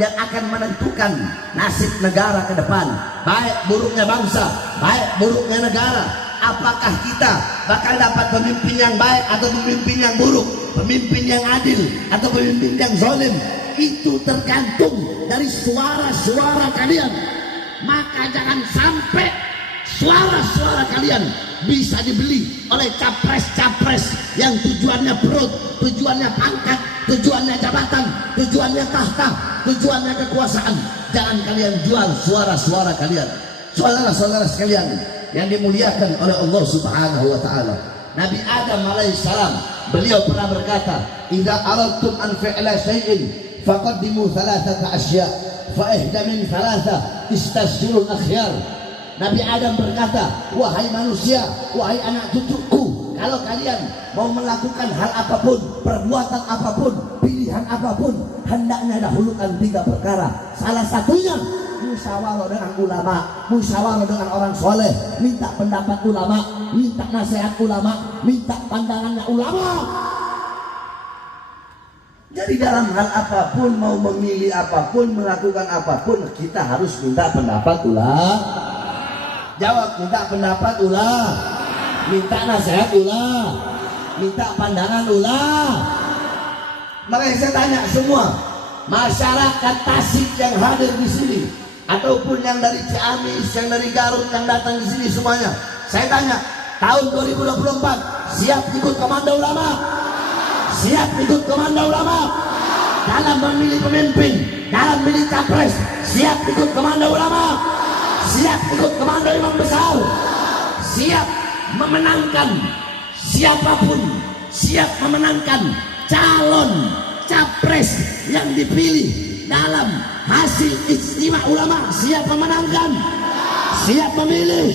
yang akan menentukan nasib negara ke depan, baik buruknya bangsa, baik buruknya negara. Apakah kita bakal dapat pemimpin yang baik atau pemimpin yang buruk, pemimpin yang adil atau pemimpin yang zalim? Itu tergantung dari suara-suara kalian. Maka jangan sampai suara-suara kalian bisa dibeli oleh capres-capres yang tujuannya perut, tujuannya pangkat, tujuannya jabatan, tujuannya tahta, tujuannya kekuasaan. Jangan kalian jual suara-suara kalian. Saudara-saudara sekalian yang dimuliakan oleh Allah Subhanahu wa taala, Nabi Adam alaihissalam beliau pernah berkata, "Idza aradtum an fi'la syai'in faqaddimu thalathata asya' fa ihda min thalatha istasyrul akhyar." Nabi Adam berkata, "Wahai manusia, wahai anak cucuku, kalau kalian mau melakukan hal apapun, perbuatan apapun, pilihan apapun, hendaknya dahulukan 3 perkara. Salah satunya musyawarah dengan ulama, musyawarah dengan orang soleh, minta pendapat ulama, minta nasihat ulama, minta pandangannya ulama." Jadi dalam hal apapun, mau memilih apapun, melakukan apapun, kita harus minta pendapat ulama. Jawab, minta pendapat ulama, minta nasihat ulama, minta pandangan ulama. Makanya saya tanya semua masyarakat Tasik yang hadir di sini, ataupun yang dari Ciamis, yang dari Garut, yang datang di sini semuanya, saya tanya, tahun 2024 siap ikut komando ulama? Siap ikut komando ulama dalam memilih pemimpin, dalam memilih capres? Siap ikut komando ulama? Siap ikut komando imam besar? Siap memenangkan siapapun, siap memenangkan calon capres yang dipilih dalam hasil ijtima ulama? Siap memenangkan? Siap memilih?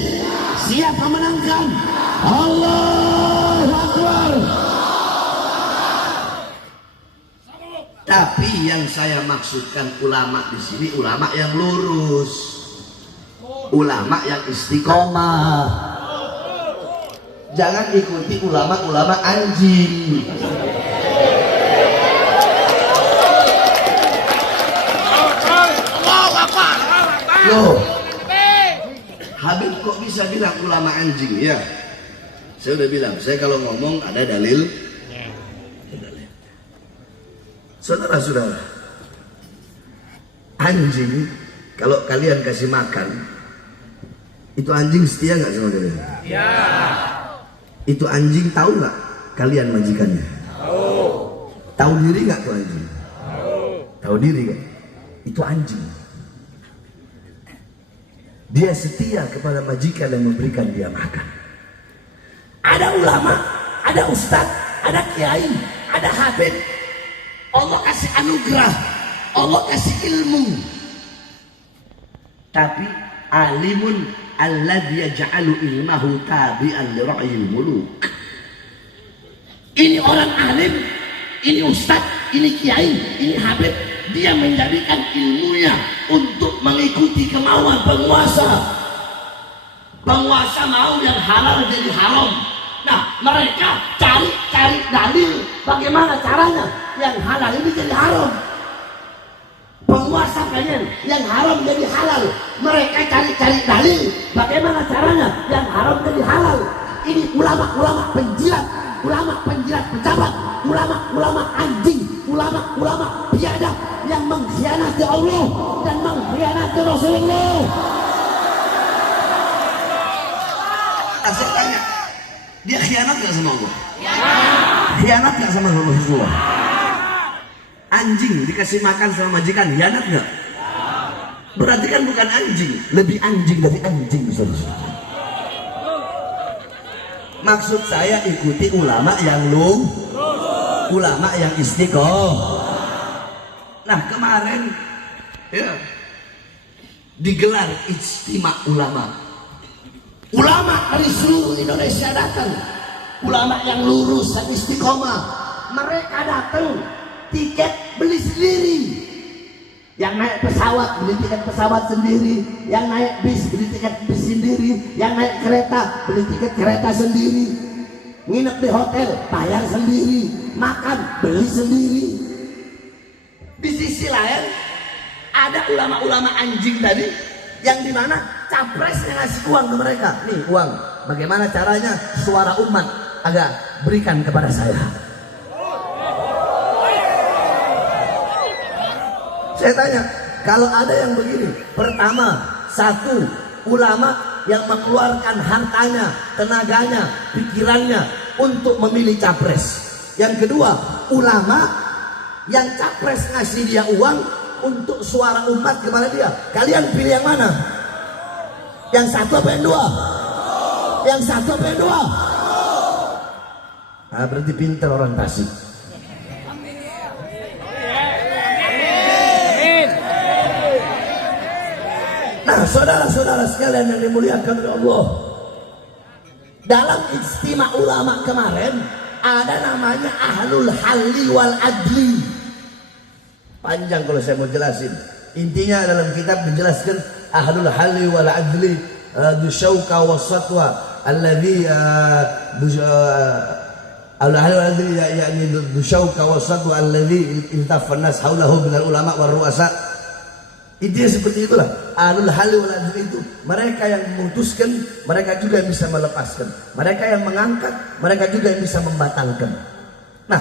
Siap memenangkan? Allahu Akbar. Tapi yang saya maksudkan ulama di sini ulama yang lurus, ulama yang istiqomah. Jangan ikuti ulama-ulama anjing. Loh, Habib kok bisa bilang ulama anjing ya? Saya udah bilang, saya kalau ngomong ada dalil. Saudara-saudara, anjing kalau kalian kasih makan, itu anjing setia nggak sama kalian? Ya. Itu anjing tahu nggak kalian majikannya? Tahu. Tahu diri nggak tuh anjing? Tahu. Tahu diri kan? Itu anjing. Dia setia kepada majikan yang memberikan dia makan. Ada ulama, ada ustadz, ada kiai, ada habib. Allah kasih anugerah, Allah kasih ilmu. Tapi alimun alladzi yaj'alu ilmahu tabi'an li ra'yil muluk. Ini orang alim, ini ustaz, ini kiai, ini habib. Dia menjadikan ilmunya untuk mengikuti kemauan penguasa. Penguasa mau yang halal jadi haram. Nah, mereka cari dalil bagaimana caranya yang halal ini jadi haram. Penguasa pengen yang haram jadi halal. Mereka cari dalil bagaimana caranya yang haram jadi halal. Ini ulama-ulama penjilat, ulama-penjilat pejabat, ulama-ulama anjing, ulama-ulama biadab yang mengkhianati Allah dan mengkhianati Rasulullah. Saya tanya, dia khianat gak sama Allah? Khianat gak sama Rasulullah? Anjing dikasih makan sama majikan, khianat gak? Berarti kan bukan anjing, lebih anjing dari anjing. Maksud saya ikuti ulama yang ulama yang istiqomah. Nah kemarin ya, digelar ijtima ulama. Ulama dari seluruh Indonesia datang, ulama yang lurus dan istiqomah. Mereka datang, tiket beli sendiri. Yang naik pesawat beli tiket pesawat sendiri, yang naik bis beli tiket bis sendiri, yang naik kereta beli tiket kereta sendiri, nginep di hotel bayar sendiri, makan beli sendiri. Di sisi lain ada ulama-ulama anjing tadi yang dimana capresnya ngasih uang ke mereka. Nih uang, bagaimana caranya suara umat agak berikan kepada saya. Saya tanya, kalau ada yang begini, pertama, satu, ulama yang mengeluarkan hartanya, tenaganya, pikirannya untuk memilih capres. Yang kedua, ulama yang capres ngasih dia uang untuk suara umat kepada dia. Kalian pilih yang mana? Yang satu apa yang dua? Yang satu apa yang dua? Nah, berarti pintar orang Tasik. Nah, saudara-saudara sekalian yang dimuliakan oleh Allah, dalam istimewa ulama kemarin ada namanya ahlul halli wal adli. Panjang kalau saya mau jelasin. Intinya dalam kitab menjelaskan ahlul halli wal adli dusyauka wasatwa alladhi ahlul halli wal adli yakni dusyauka wasatwa alladhi iltafan nas haulahu minal ulama wal ru'asa. Intinya seperti itulah. Ahlul halli wal adli itu mereka yang memutuskan, mereka juga yang bisa melepaskan, mereka yang mengangkat, mereka juga yang bisa membatalkan. Nah,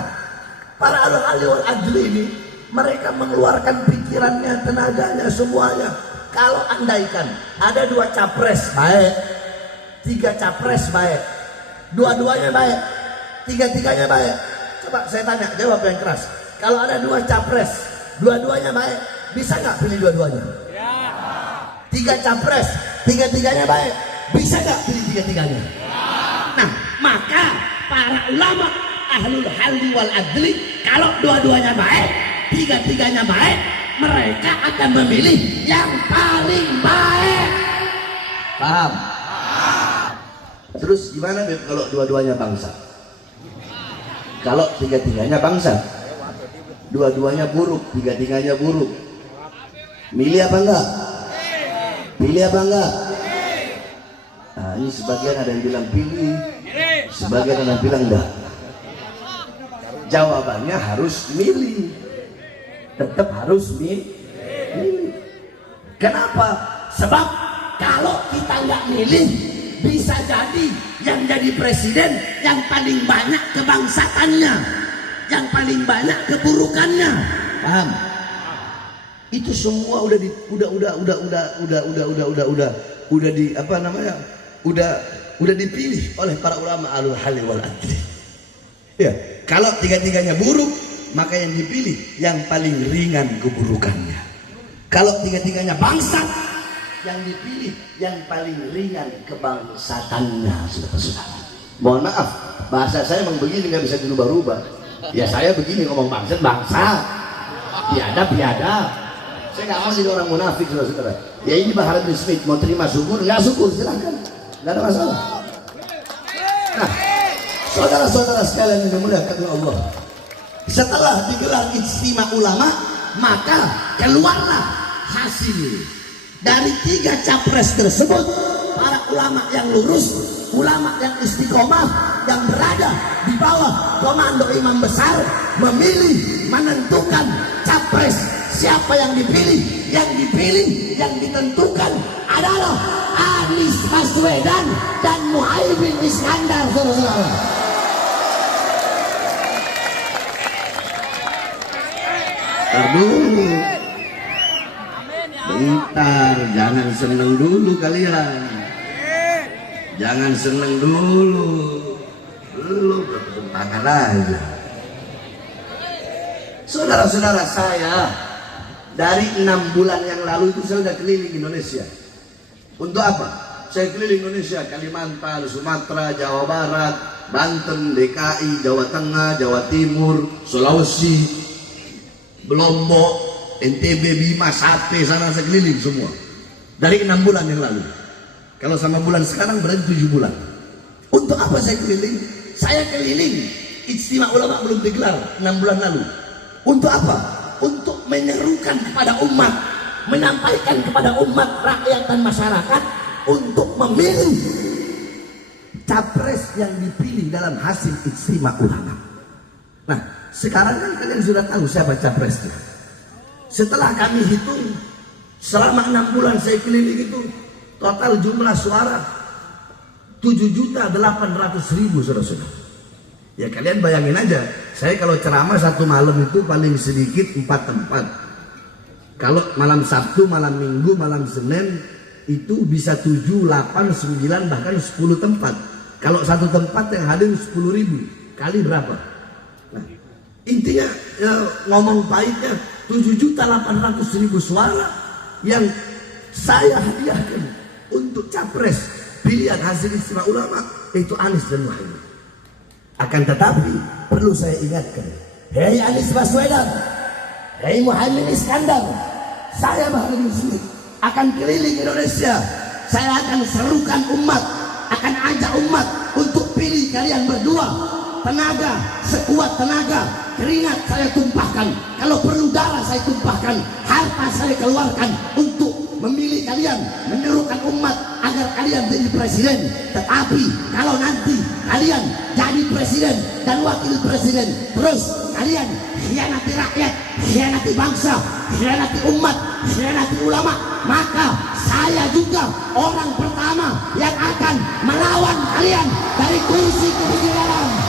para ahlul halli wal adli ini mereka mengeluarkan pikirannya, tenaganya, semuanya. Kalau andaikan ada dua capres baik, tiga capres baik, dua-duanya baik, tiga-tiganya baik. Coba saya tanya, jawab yang keras. Kalau ada dua capres, dua-duanya baik, bisa nggak pilih dua-duanya? Ya. Tiga capres, tiga-tiganya baik, bisa nggak pilih tiga-tiganya? Ya. Nah, maka para ulama ahlul halli wal adli, kalau dua-duanya baik, tiga-tiganya baik, mereka akan memilih yang paling baik. Paham? Terus gimana Beb kalau dua-duanya bangsa? Kalau tiga-tiganya bangsa, dua-duanya buruk, tiga-tiganya buruk, milih apa enggak? Pilih apa enggak? Nah, ini sebagian ada yang bilang pilih, sebagian ada yang bilang enggak. Jawabannya harus milih, tetap harus milih. Kenapa? Sebab kalau kita nggak milih, bisa jadi yang jadi presiden yang paling banyak kebangsatannya, yang paling banyak keburukannya. Paham? Itu semua udah di apa namanya? Udah dipilih oleh para ulama ahlul halli wal adli. Ya, kalau tiga-tiganya buruk, maka yang dipilih yang paling ringan keburukannya. Kalau tiga-tiganya bangsat, yang dipilih yang paling ringan kebangsatannya. Saudara-saudara, mohon maaf, bahasa saya memang begini, nggak bisa dirubah-rubah. Ya saya begini ngomong bangsat, biadab. Saya nggak mau jadi orang munafik, saudara-saudara. Ya ini Bahar bin Smith, mau terima syukur, nggak syukur silahkan, nggak ada masalah. Nah, saudara-saudara sekalian yang dimuliakan oleh Allah, setelah digelar ijtima ulama, maka keluarlah hasil dari tiga capres tersebut. Para ulama yang lurus, ulama yang istiqomah, yang berada di bawah komando imam besar, memilih, menentukan capres. Siapa yang dipilih? Yang dipilih, yang ditentukan adalah Anies Baswedan dan Muhaimin Iskandar, saudara-saudara. Dulu, bentar, jangan seneng dulu kalian, jangan seneng dulu, belum bertepuk tangan aja. Saudara-saudara, saya dari 6 bulan yang lalu itu saya sudah keliling Indonesia. Untuk apa? Saya keliling Indonesia, Kalimantan, Sumatera, Jawa Barat, Banten, DKI, Jawa Tengah, Jawa Timur, Sulawesi, Lombok, NTB, Bima, Sate, sana saya keliling semua. Dari 6 bulan yang lalu. Kalau sama bulan sekarang berarti 7 bulan. Untuk apa saya keliling? Saya keliling ijtima ulama belum digelar 6 bulan lalu. Untuk apa? Untuk menyerukan kepada umat, menyampaikan kepada umat, rakyat dan masyarakat untuk memilih capres yang dipilih dalam hasil ijtima ulama. Nah, sekarang kan kalian sudah tahu siapa capresnya. Setelah kami hitung Selama 6 bulan saya keliling itu, total jumlah suara 7.800.000, saudara-saudara. Ya kalian bayangin aja, saya kalau ceramah satu malam itu paling sedikit 4 tempat. Kalau malam Sabtu, malam Minggu, malam Senin itu bisa 7, 8, 9 bahkan 10 tempat. Kalau satu tempat yang hadir 10.000 kali berapa? Nah, intinya ya, ngomong pahitnya 7.800.000 suara yang saya hadiahkan untuk capres pilihan hasil istimewa ulama, yaitu Anies dan Muhaimin. Akan tetapi perlu saya ingatkan, hei Anies Baswedan, hei Muhaimin Iskandar, saya Baharudin Smith akan keliling Indonesia. Saya akan serukan umat, akan ajak umat untuk pilih kalian berdua. Tenaga, sekuat tenaga, keringat saya tumpahkan, kalau perlu darah saya tumpahkan, harta saya keluarkan untuk memilih kalian, menyerukan umat agar kalian jadi presiden. Tetapi kalau nanti kalian jadi presiden dan wakil presiden, terus kalian khianati rakyat, khianati bangsa, khianati umat, khianati ulama, maka saya juga orang pertama yang akan melawan kalian dari kursi kepemimpinan.